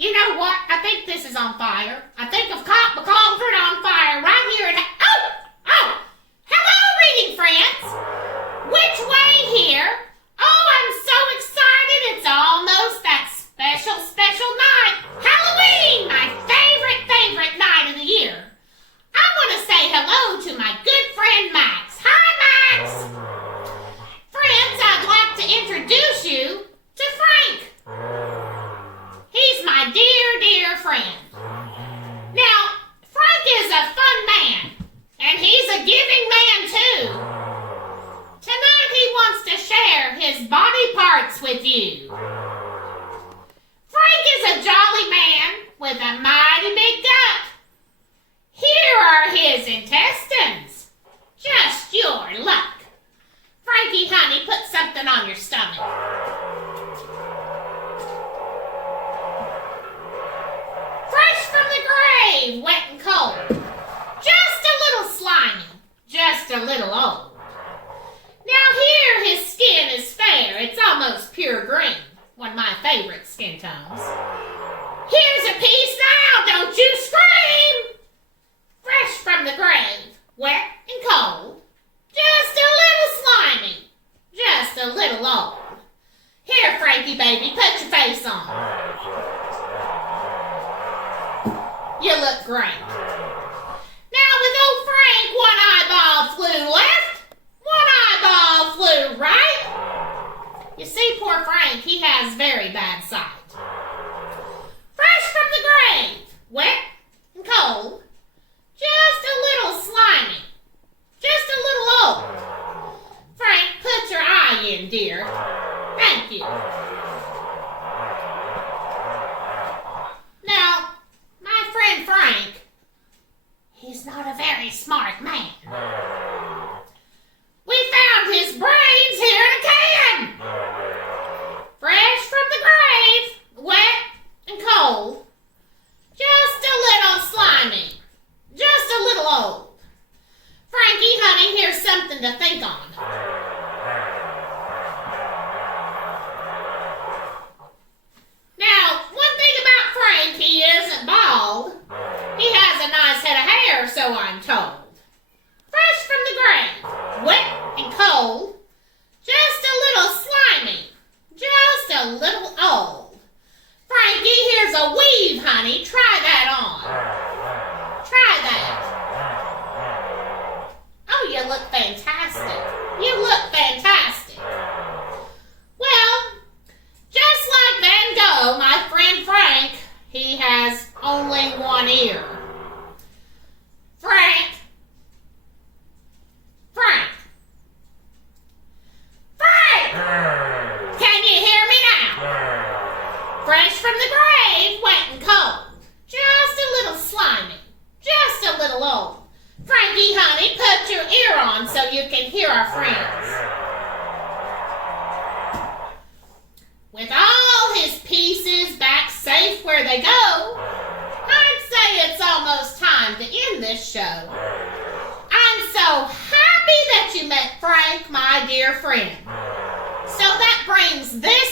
You know what? I think this is on fire. I think I've caught the cauldron on fire right here. Oh! Hello, reading friends. Which way here? Oh, I'm so excited. It's almost that special night. Halloween, my favorite night of the year. I want to say hello to my good friend Max. Hi, Max. Friends, I'd like to introduce you to Frank. He's my dear friend. Now, Frank is a fun man, and he's a giving man too. Tonight he wants to share his body parts with you. Frank is a jolly man with a mighty big gut. Here are his intestines. Just your luck. Frankie, honey, put something on your stomach. Fresh from the grave, wet and cold. Just a little slimy, just a little old. Now here his skin is fair, it's almost pure green, one of my favorite skin tones. Here's a piece now, don't you scream! Fresh from the grave, wet and cold. Just a little slimy, just a little old. Here, Frankie baby, put your face on. You look great. Now with old Frank, one eyeball flew left, one eyeball flew right. You see, poor Frank, he has very bad sight. Fresh from the grave, wet and cold. Just a little slimy, just a little old. Frank, put your eye in, dear. Thank you. Now, my friend Frank, he's not a very smart man. We found his brains here in a can. Fresh from the grave, wet and cold. Just a little slimy, just a little old. Frankie, honey, here's something to think on. Now, one thing about Frank, he isn't bald. He has a nice head of hair, so I'm told. Fresh from the grave, wet and cold. Just a little slimy, just a little old. Frankie, here's a weave, honey. Try that on. Try that. Oh, you look fantastic. You look fantastic. Well, just like Van Gogh, my friend Frank, he has only one ear. Frank. Can you hear me now? Fresh from the grave, wet and cold. Just a little slimy, just a little old. Frankie, honey, put your ear on so you can hear our friends. With all his pieces back safe where they go, I'd say it's almost time to end this show. I'm so happy that you met Frank, my dear friend. So that brings this